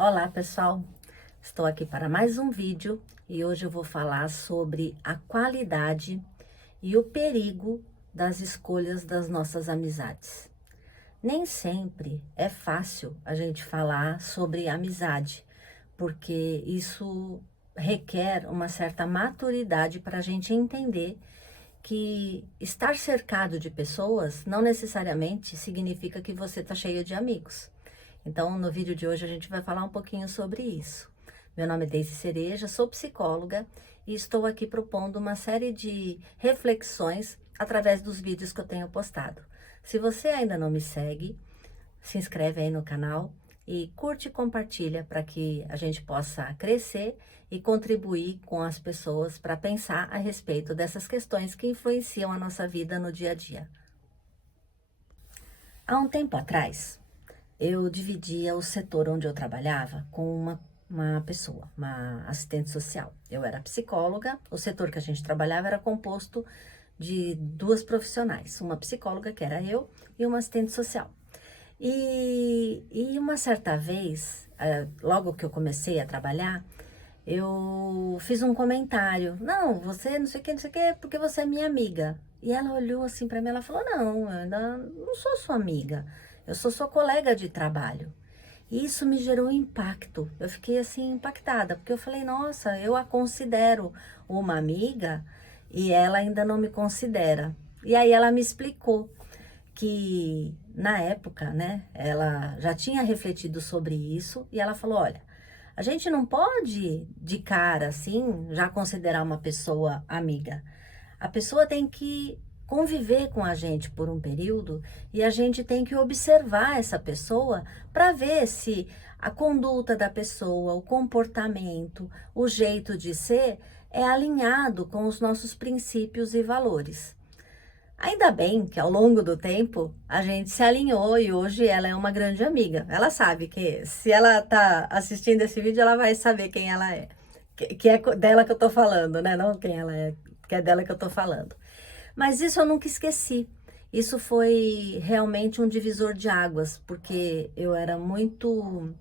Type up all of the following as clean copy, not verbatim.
Olá pessoal, estou aqui para mais um vídeo e hoje eu vou falar sobre a qualidade e o perigo das escolhas das nossas amizades. Nem sempre é fácil a gente falar sobre amizade, porque isso requer uma certa maturidade para a gente entender que estar cercado de pessoas não necessariamente significa que você está cheio de amigos. Então, no vídeo de hoje a gente vai falar um pouquinho sobre isso. Meu nome é Deise Cereja, sou psicóloga e estou aqui propondo uma série de reflexões através dos vídeos que eu tenho postado. Se você ainda não me segue, se inscreve aí no canal e curte e compartilha para que a gente possa crescer e contribuir com as pessoas para pensar a respeito dessas questões que influenciam a nossa vida no dia a dia. Há um tempo atrás, eu dividia o setor onde eu trabalhava com uma pessoa, uma assistente social. Eu era psicóloga, o setor que a gente trabalhava era composto de duas profissionais, uma psicóloga, que era eu, e uma assistente social. E uma certa vez, logo que eu comecei a trabalhar, eu fiz um comentário. Não, você não sei o que, não sei o que, porque você é minha amiga. E ela olhou assim para mim, ela falou, não, eu ainda não sou sua amiga, eu sou sua colega de trabalho. E isso me gerou um impacto. Eu fiquei assim impactada, porque eu falei, nossa, eu a considero uma amiga e ela ainda não me considera. E aí ela me explicou que na época, né, ela já tinha refletido sobre isso e ela falou, olha, a gente não pode de cara assim já considerar uma pessoa amiga. A pessoa tem que conviver com a gente por um período e a gente tem que observar essa pessoa para ver se a conduta da pessoa, o comportamento, o jeito de ser é alinhado com os nossos princípios e valores. Ainda bem que ao longo do tempo a gente se alinhou e hoje ela é uma grande amiga. Ela sabe que se ela tá assistindo esse vídeo, ela vai saber quem ela é. Que é dela que eu tô falando, né? Não quem ela é, que é dela que eu tô falando. Mas isso eu nunca esqueci. Isso foi realmente um divisor de águas, porque eu era muito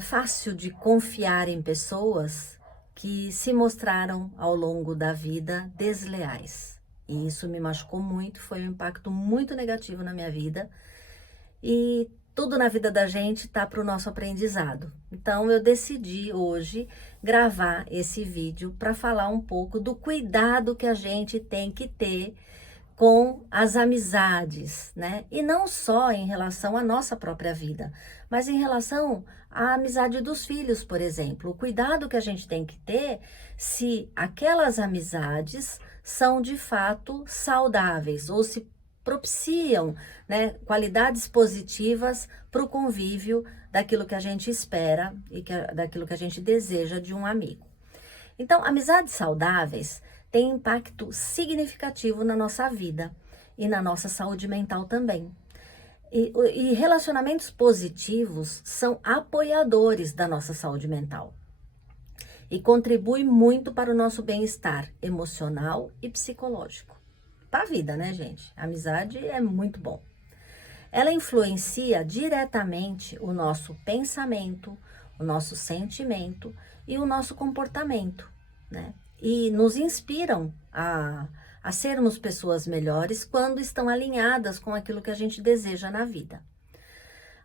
fácil de confiar em pessoas que se mostraram ao longo da vida desleais. E isso me machucou muito, foi um impacto muito negativo na minha vida. E tudo na vida da gente tá para o nosso aprendizado. Então eu decidi hoje gravar esse vídeo para falar um pouco do cuidado que a gente tem que ter com as amizades, né? E não só em relação à nossa própria vida, mas em relação à amizade dos filhos, por exemplo. O cuidado que a gente tem que ter se aquelas amizades são de fato saudáveis ou se propiciam, né, qualidades positivas para o convívio daquilo que a gente espera e daquilo que a gente deseja de um amigo. Então, amizades saudáveis têm impacto significativo na nossa vida e na nossa saúde mental também. E relacionamentos positivos são apoiadores da nossa saúde mental e contribuem muito para o nosso bem-estar emocional e psicológico. Para a vida, né, gente? A amizade é muito bom. Ela influencia diretamente o nosso pensamento, o nosso sentimento e o nosso comportamento, né? E nos inspiram a sermos pessoas melhores quando estão alinhadas com aquilo que a gente deseja na vida.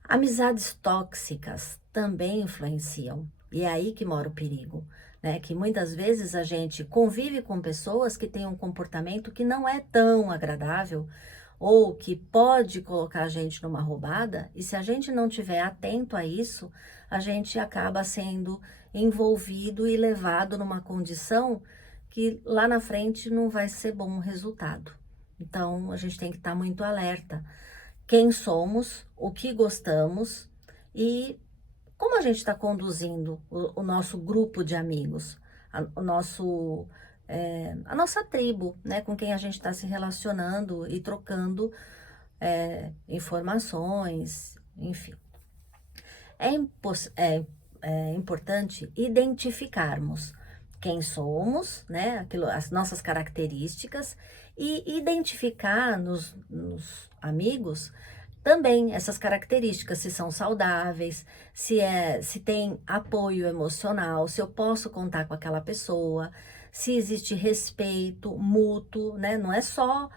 Amizades tóxicas também influenciam, e é aí que mora o perigo, né? Que muitas vezes a gente convive com pessoas que têm um comportamento que não é tão agradável ou que pode colocar a gente numa roubada, e se a gente não tiver atento a isso, a gente acaba sendo envolvido e levado numa condição que lá na frente não vai ser bom o resultado. Então, a gente tem que estar muito alerta quem somos, o que gostamos e como a gente está conduzindo o nosso grupo de amigos, a nossa tribo, né, com quem a gente está se relacionando e trocando informações, enfim. É importante identificarmos quem somos, né, as nossas características e identificar nos amigos também essas características, se são saudáveis, se tem apoio emocional, se eu posso contar com aquela pessoa, se existe respeito mútuo, né? Não é só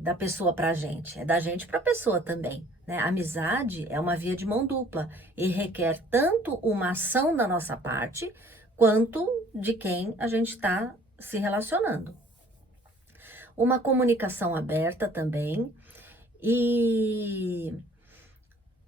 da pessoa para a gente, é da gente para a pessoa também, né? A amizade é uma via de mão dupla e requer tanto uma ação da nossa parte, quanto de quem a gente está se relacionando. Uma comunicação aberta também, e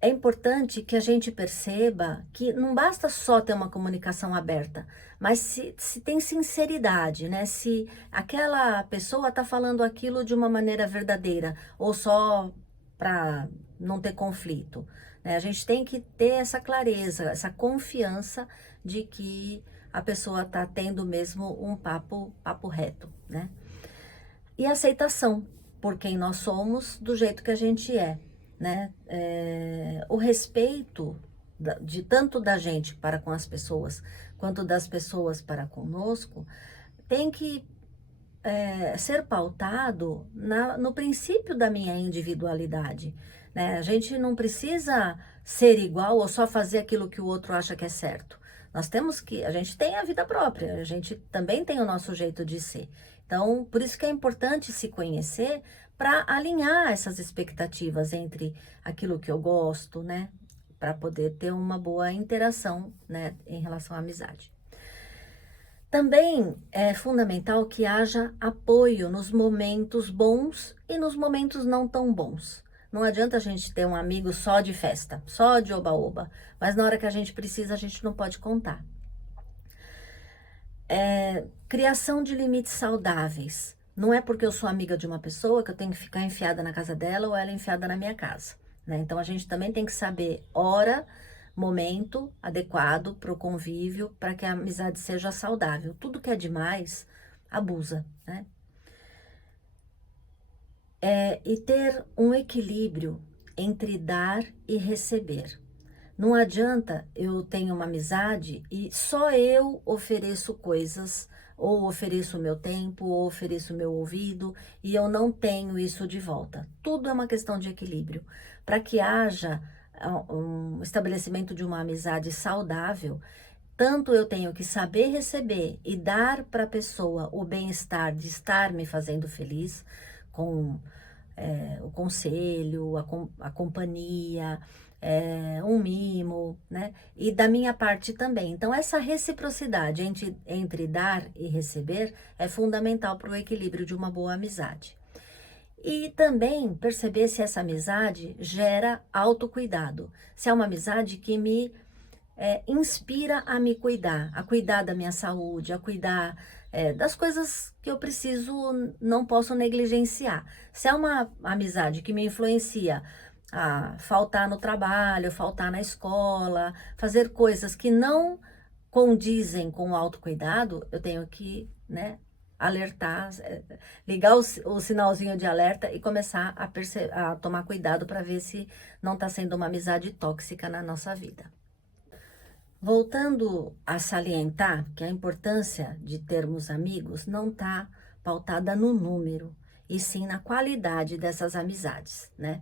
é importante que a gente perceba que não basta só ter uma comunicação aberta, mas se tem sinceridade, né? Se aquela pessoa está falando aquilo de uma maneira verdadeira ou só para não ter conflito, né? A gente tem que ter essa clareza, essa confiança de que a pessoa está tendo mesmo um papo reto, né? E aceitação por quem nós somos, do jeito que a gente é, né? O respeito de tanto da gente para com as pessoas, quanto das pessoas para conosco, tem que ser pautado no princípio da minha individualidade, né? A gente não precisa ser igual ou só fazer aquilo que o outro acha que é certo. A gente tem a vida própria, a gente também tem o nosso jeito de ser. Então, por isso que é importante se conhecer para alinhar essas expectativas entre aquilo que eu gosto, né? Para poder ter uma boa interação, né, em relação à amizade. Também é fundamental que haja apoio nos momentos bons e nos momentos não tão bons. Não adianta a gente ter um amigo só de festa, só de oba-oba, mas na hora que a gente precisa, a gente não pode contar. Criação de limites saudáveis. Não é porque eu sou amiga de uma pessoa que eu tenho que ficar enfiada na casa dela ou ela enfiada na minha casa, né? Então a gente também tem que saber hora, momento adequado para o convívio, para que a amizade seja saudável. Tudo que é demais, abusa, né? E ter um equilíbrio entre dar e receber. Não adianta eu ter uma amizade e só eu ofereço coisas, ou ofereço o meu tempo, ou ofereço o meu ouvido, e eu não tenho isso de volta. Tudo é uma questão de equilíbrio. Para que haja um estabelecimento de uma amizade saudável, tanto eu tenho que saber receber e dar para a pessoa o bem-estar de estar me fazendo feliz, com o conselho, a companhia, um mimo, né? E da minha parte também. Então, essa reciprocidade entre dar e receber é fundamental para o equilíbrio de uma boa amizade. E também perceber se essa amizade gera autocuidado, se é uma amizade que me inspira a me cuidar, a cuidar da minha saúde, a cuidar das coisas que eu preciso, não posso negligenciar. Se é uma amizade que me influencia a faltar no trabalho, faltar na escola, fazer coisas que não condizem com o autocuidado, eu tenho que, né, alertar, ligar o sinalzinho de alerta e começar a tomar cuidado para ver se não está sendo uma amizade tóxica na nossa vida. Voltando a salientar que a importância de termos amigos não está pautada no número, e sim na qualidade dessas amizades, né?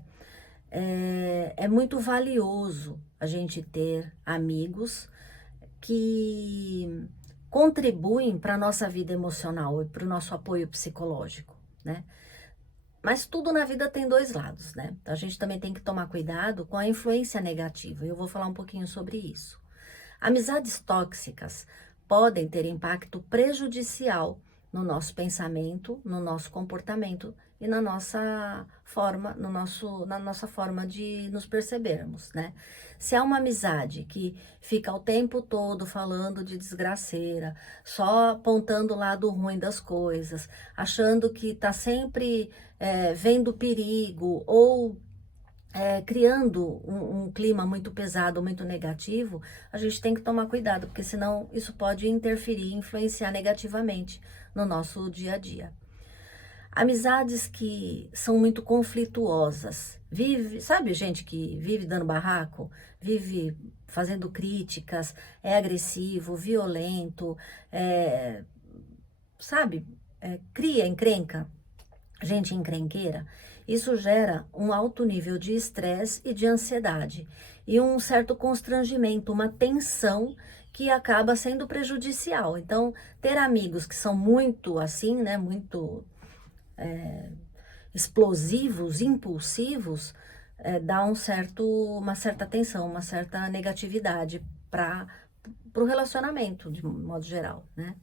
É muito valioso a gente ter amigos que contribuem para a nossa vida emocional e para o nosso apoio psicológico, né? Mas tudo na vida tem dois lados, né? Então a gente também tem que tomar cuidado com a influência negativa. Eu vou falar um pouquinho sobre isso. Amizades tóxicas podem ter impacto prejudicial no nosso pensamento, no nosso comportamento e na nossa forma, na nossa forma de nos percebermos, né? Se há uma amizade que fica o tempo todo falando de desgraceira, só apontando o lado ruim das coisas, achando que está sempre vendo perigo ou criando um clima muito pesado, muito negativo, a gente tem que tomar cuidado, porque senão isso pode interferir, influenciar negativamente no nosso dia a dia. Amizades que são muito conflituosas, sabe gente que vive dando barraco, vive fazendo críticas, é agressivo, violento, sabe, cria encrenca, gente encrenqueira. Isso gera um alto nível de estresse e de ansiedade e um certo constrangimento, uma tensão que acaba sendo prejudicial. Então, ter amigos que são muito assim, né, muito explosivos, impulsivos, dá uma certa tensão, uma certa negatividade para o relacionamento, de modo geral, né?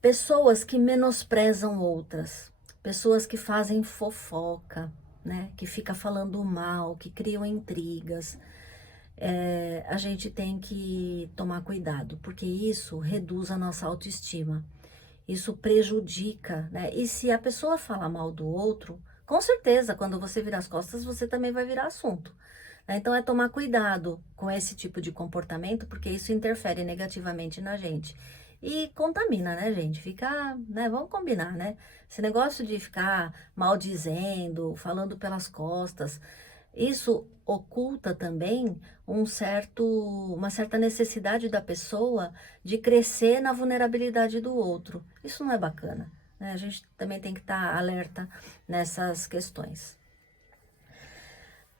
Pessoas que menosprezam outras, pessoas que fazem fofoca, né? Que fica falando mal, que criam intrigas. A gente tem que tomar cuidado, porque isso reduz a nossa autoestima. Isso prejudica, né? E se a pessoa fala mal do outro, com certeza, quando você virar as costas, você também vai virar assunto, né? Então, é tomar cuidado com esse tipo de comportamento, porque isso interfere negativamente na gente. E contamina, né, gente? Fica, né? Vamos combinar, né? Esse negócio de ficar maldizendo, falando pelas costas, isso oculta também uma certa necessidade da pessoa de crescer na vulnerabilidade do outro. Isso não é bacana, né? A gente também tem que estar alerta nessas questões.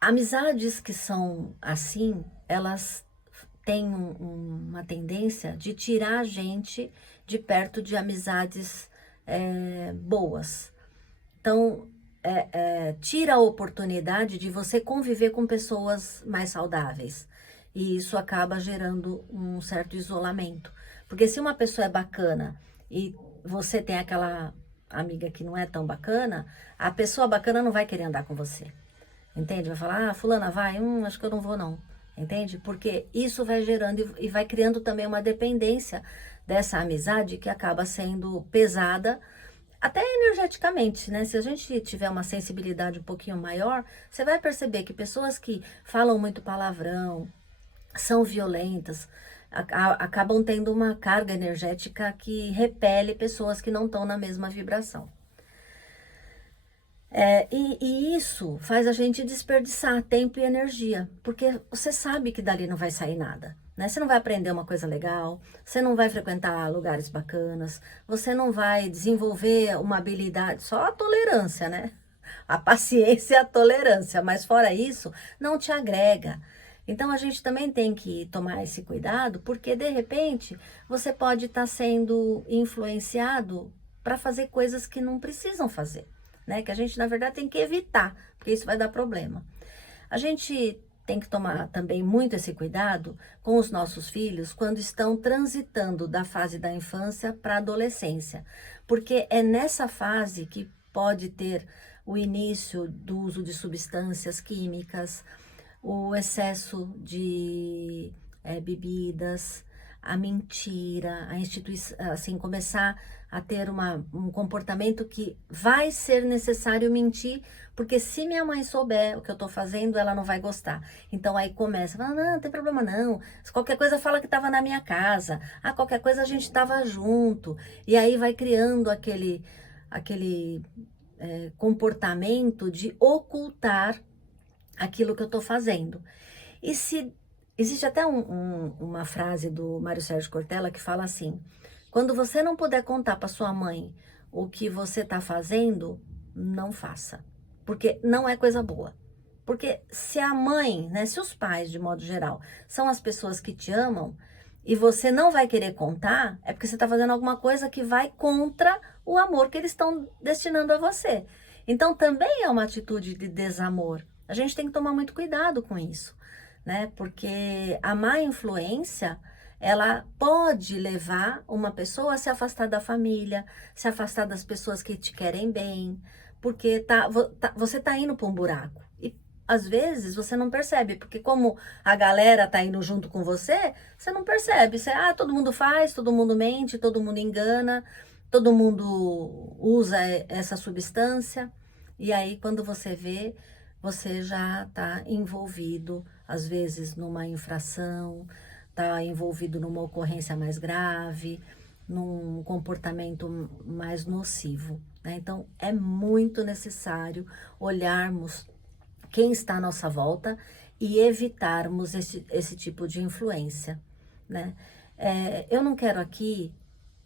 Amizades que são assim, elas têm uma tendência de tirar a gente de perto de amizades boas. Então, tira a oportunidade de você conviver com pessoas mais saudáveis. E isso acaba gerando um certo isolamento. Porque se uma pessoa é bacana e você tem aquela amiga que não é tão bacana, a pessoa bacana não vai querer andar com você. Entende? Vai falar, fulana, vai, acho que eu não vou não. Entende? Porque isso vai gerando e vai criando também uma dependência dessa amizade que acaba sendo pesada até energeticamente, né? Se a gente tiver uma sensibilidade um pouquinho maior, você vai perceber que pessoas que falam muito palavrão, são violentas, acabam tendo uma carga energética que repele pessoas que não estão na mesma vibração. E isso faz a gente desperdiçar tempo e energia, porque você sabe que dali não vai sair nada, né? Você não vai aprender uma coisa legal, você não vai frequentar lugares bacanas, você não vai desenvolver uma habilidade, só a tolerância, né? A paciência e a tolerância, mas fora isso, não te agrega. Então a gente também tem que tomar esse cuidado, porque de repente você pode estar sendo influenciado para fazer coisas que não precisam fazer, né? Que a gente, na verdade, tem que evitar, porque isso vai dar problema. A gente tem que tomar também muito esse cuidado com os nossos filhos quando estão transitando da fase da infância para a adolescência, porque é nessa fase que pode ter o início do uso de substâncias químicas, o excesso de bebidas, a mentira, a instituição, assim, começar a ter um comportamento que vai ser necessário mentir, porque se minha mãe souber o que eu tô fazendo, ela não vai gostar. Então aí começa, fala, não, não tem problema não, se qualquer coisa fala que estava na minha casa, qualquer coisa a gente estava junto, e aí vai criando aquele comportamento de ocultar aquilo que eu estou fazendo. E se existe até uma frase do Mário Sérgio Cortella que fala assim: quando você não puder contar para sua mãe o que você está fazendo, não faça, porque não é coisa boa. Porque se a mãe, né, se os pais, de modo geral, são as pessoas que te amam e você não vai querer contar, é porque você está fazendo alguma coisa que vai contra o amor que eles estão destinando a você. Então também é uma atitude de desamor. A gente tem que tomar muito cuidado com isso, né? Porque a má influência, ela pode levar uma pessoa a se afastar da família, se afastar das pessoas que te querem bem, porque você tá indo para um buraco. E às vezes você não percebe, porque como a galera tá indo junto com você, você não percebe. Todo mundo faz, todo mundo mente, todo mundo engana, todo mundo usa essa substância. E aí, quando você vê, você já está envolvido, às vezes, numa infração, está envolvido numa ocorrência mais grave, num comportamento mais nocivo, né? Então, é muito necessário olharmos quem está à nossa volta e evitarmos esse tipo de influência, né? Eu não quero aqui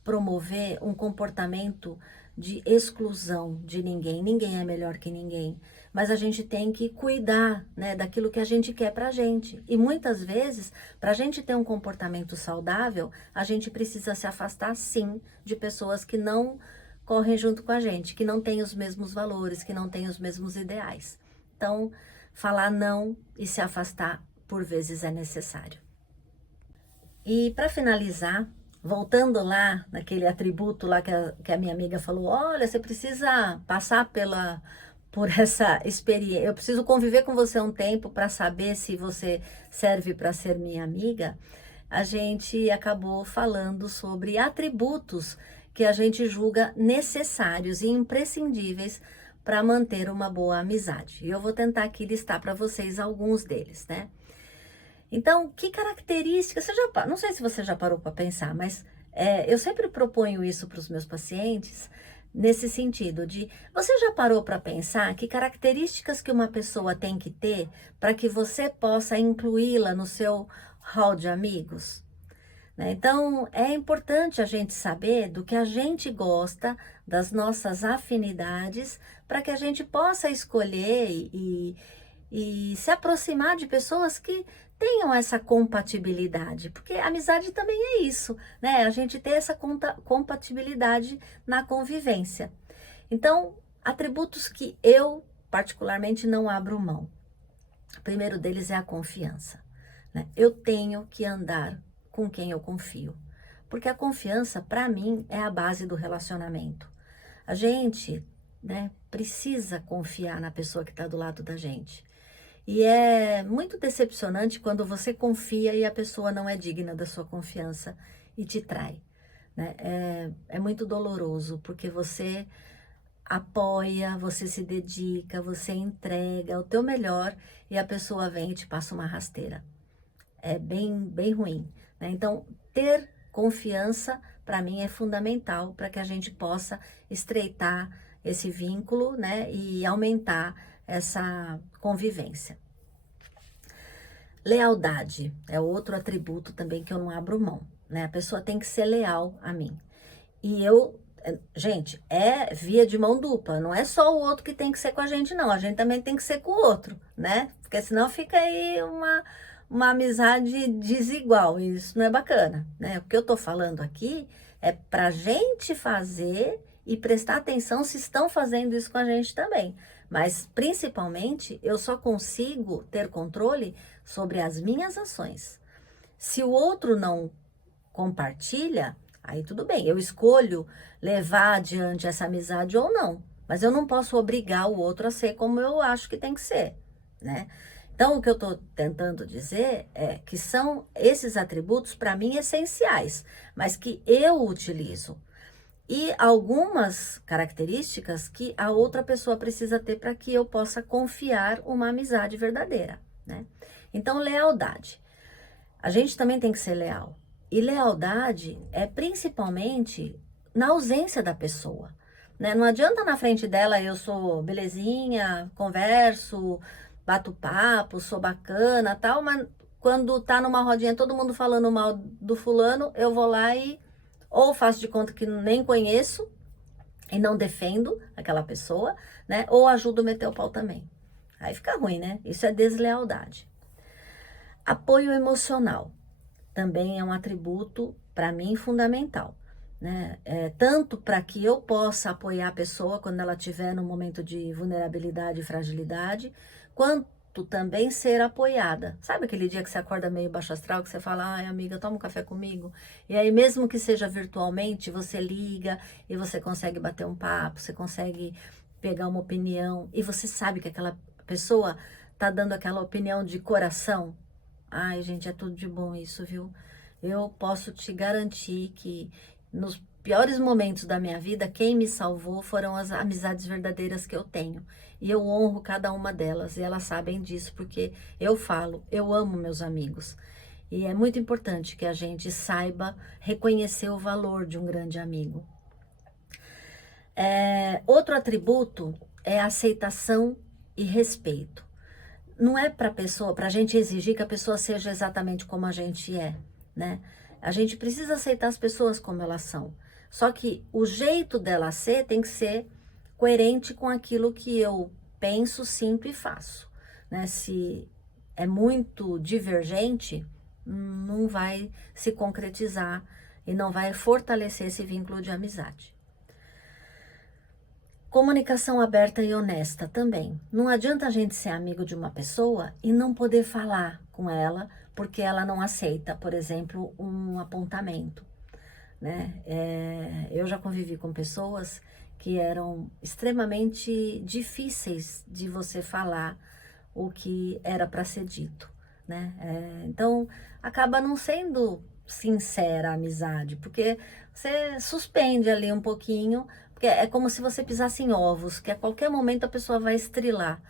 promover um comportamento de exclusão de ninguém. Ninguém é melhor que ninguém. Mas a gente tem que cuidar, né, daquilo que a gente quer pra gente. E muitas vezes, pra gente ter um comportamento saudável, a gente precisa se afastar, sim, de pessoas que não correm junto com a gente, que não têm os mesmos valores, que não têm os mesmos ideais. Então, falar não e se afastar, por vezes, é necessário. E para finalizar, voltando lá naquele atributo lá que a minha amiga falou, olha, você precisa passar por essa experiência, eu preciso conviver com você um tempo para saber se você serve para ser minha amiga. A gente acabou falando sobre atributos que a gente julga necessários e imprescindíveis para manter uma boa amizade. E eu vou tentar aqui listar para vocês alguns deles, né? Então, que características, não sei se você já parou para pensar, mas eu sempre proponho isso para os meus pacientes, nesse sentido de, você já parou para pensar que características que uma pessoa tem que ter para que você possa incluí-la no seu hall de amigos? Né? Então, é importante a gente saber do que a gente gosta, das nossas afinidades, para que a gente possa escolher e se aproximar de pessoas que tenham essa compatibilidade, porque amizade também é isso, né? A gente ter essa compatibilidade na convivência. Então, atributos que eu particularmente não abro mão. O primeiro deles é a confiança, né? Eu tenho que andar com quem eu confio, porque a confiança, para mim, é a base do relacionamento. A gente, né, precisa confiar na pessoa que está do lado da gente. E é muito decepcionante quando você confia e a pessoa não é digna da sua confiança e te trai, né? É muito doloroso, porque você apoia, você se dedica, você entrega o teu melhor e a pessoa vem e te passa uma rasteira. É bem ruim, né? Então, ter confiança, para mim, é fundamental para que a gente possa estreitar esse vínculo, né? E aumentar essa convivência. Lealdade é outro atributo também que eu não abro mão, né? A pessoa tem que ser leal a mim. E gente, é via de mão dupla, não é só o outro que tem que ser com a gente, não. A gente também tem que ser com o outro, né? Porque senão fica aí uma amizade desigual, e isso não é bacana, né? O que eu tô falando aqui é pra gente fazer e prestar atenção se estão fazendo isso com a gente também. Mas, principalmente, eu só consigo ter controle sobre as minhas ações. Se o outro não compartilha, aí tudo bem, eu escolho levar adiante essa amizade ou não, mas eu não posso obrigar o outro a ser como eu acho que tem que ser, né? Então, o que eu estou tentando dizer é que são esses atributos, para mim, essenciais, mas que eu utilizo. E algumas características que a outra pessoa precisa ter para que eu possa confiar uma amizade verdadeira, né? Então, lealdade. A gente também tem que ser leal. E lealdade é principalmente na ausência da pessoa, né? Não adianta na frente dela eu sou belezinha, converso, bato papo, sou bacana, tal, mas quando tá numa rodinha todo mundo falando mal do fulano, eu vou lá e ou faço de conta que nem conheço e não defendo aquela pessoa, né? Ou ajudo a meter o pau também. Aí fica ruim, né? Isso é deslealdade. Apoio emocional também é um atributo, para mim, fundamental, né? Tanto para que eu possa apoiar a pessoa quando ela estiver no momento de vulnerabilidade e fragilidade, quanto também ser apoiada. Sabe aquele dia que você acorda meio baixo astral, que você fala, ai amiga, toma um café comigo? E aí mesmo que seja virtualmente, você liga e você consegue bater um papo, você consegue pegar uma opinião, e você sabe que aquela pessoa tá dando aquela opinião de coração. Ai, gente, é tudo de bom isso, viu? Eu posso te garantir que nos piores momentos da minha vida, quem me salvou foram as amizades verdadeiras que eu tenho. E eu honro cada uma delas, e elas sabem disso, porque eu falo, eu amo meus amigos. E é muito importante que a gente saiba reconhecer o valor de um grande amigo. Outro atributo é aceitação e respeito. Não é para a gente exigir que a pessoa seja exatamente como a gente é, né? A gente precisa aceitar as pessoas como elas são. Só que o jeito dela ser tem que ser coerente com aquilo que eu penso, sinto e faço, né? Se é muito divergente, não vai se concretizar e não vai fortalecer esse vínculo de amizade. Comunicação aberta e honesta também. Não adianta a gente ser amigo de uma pessoa e não poder falar com ela porque ela não aceita, por exemplo, um apontamento, né? Eu já convivi com pessoas que eram extremamente difíceis de você falar o que era para ser dito, né? Então, acaba não sendo sincera a amizade, porque você suspende ali um pouquinho, porque é como se você pisasse em ovos, que a qualquer momento a pessoa vai estrilar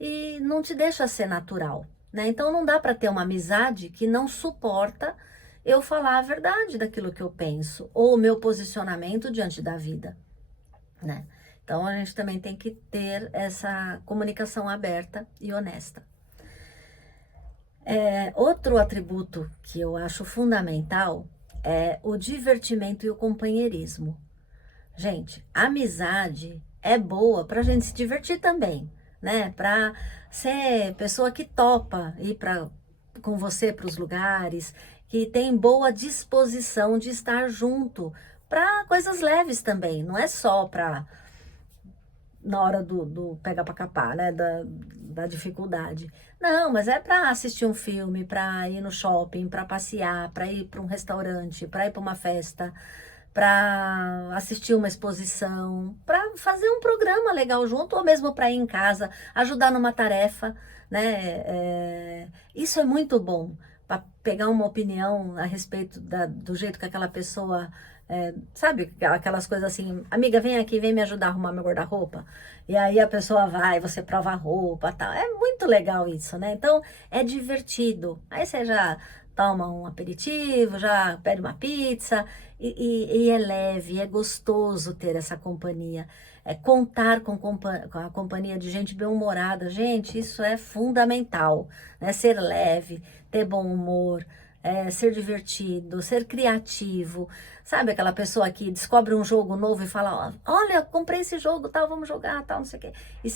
e não te deixa ser natural, né? Então não dá para ter uma amizade que não suporta eu falar a verdade daquilo que eu penso ou o meu posicionamento diante da vida, né? Então a gente também tem que ter essa comunicação aberta e honesta. Outro atributo que eu acho fundamental é o divertimento e o companheirismo. Gente, amizade é boa para a gente se divertir também, né? Para ser pessoa que topa ir com você para os lugares, que tem boa disposição de estar junto, para coisas leves também, não é só para na hora do pegar para capar, né? Da dificuldade. Não, mas é para assistir um filme, para ir no shopping, para passear, para ir para um restaurante, para ir para uma festa, para assistir uma exposição, para fazer um programa legal junto, ou mesmo para ir em casa, ajudar numa tarefa, né? Isso é muito bom, para pegar uma opinião a respeito do jeito que aquela pessoa, sabe, aquelas coisas assim, amiga, vem aqui, vem me ajudar a arrumar meu guarda-roupa. E aí a pessoa vai, você prova a roupa, tal. É muito legal isso, né? Então é divertido. Aí você já toma um aperitivo, já pede uma pizza e é leve, é gostoso ter essa companhia. Contar com a companhia de gente bem-humorada, gente, isso é fundamental, né? Ser leve, ter bom humor, ser divertido, ser criativo. Sabe aquela pessoa que descobre um jogo novo e fala, olha, comprei esse jogo, tal, vamos jogar, tal, não sei o quê. E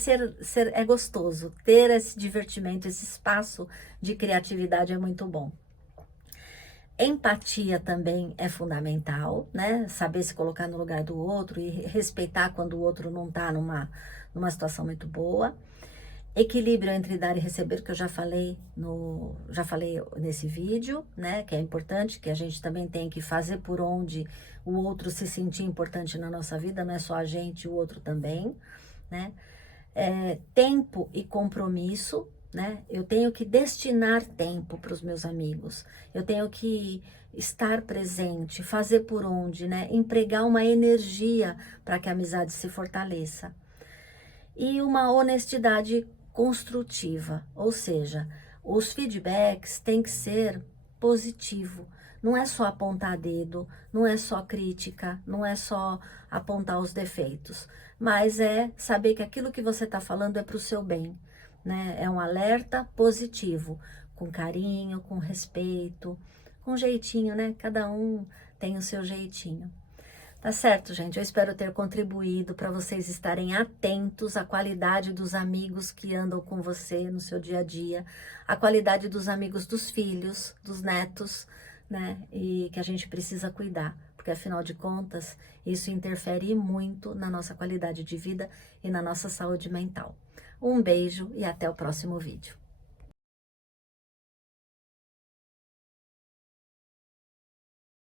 é gostoso, ter esse divertimento, esse espaço de criatividade é muito bom. Empatia também é fundamental, né? Saber se colocar no lugar do outro e respeitar quando o outro não está numa situação muito boa. Equilíbrio entre dar e receber, que eu já falei nesse vídeo, né? Que é importante, que a gente também tem que fazer por onde o outro se sentir importante na nossa vida, não é só a gente, o outro também, né? Tempo e compromisso, né? Eu tenho que destinar tempo para os meus amigos, eu tenho que estar presente, fazer por onde, né? Empregar uma energia para que a amizade se fortaleça. E uma honestidade construtiva, ou seja, os feedbacks têm que ser positivo. Não é só apontar dedo, não é só crítica, não é só apontar os defeitos, mas é saber que aquilo que você está falando é para o seu bem, né? É um alerta positivo, com carinho, com respeito, com jeitinho, né? Cada um tem o seu jeitinho. Tá certo, gente? Eu espero ter contribuído para vocês estarem atentos à qualidade dos amigos que andam com você no seu dia a dia, à qualidade dos amigos dos filhos, dos netos, né? E que a gente precisa cuidar, porque afinal de contas, isso interfere muito na nossa qualidade de vida e na nossa saúde mental. Um beijo e até o próximo vídeo.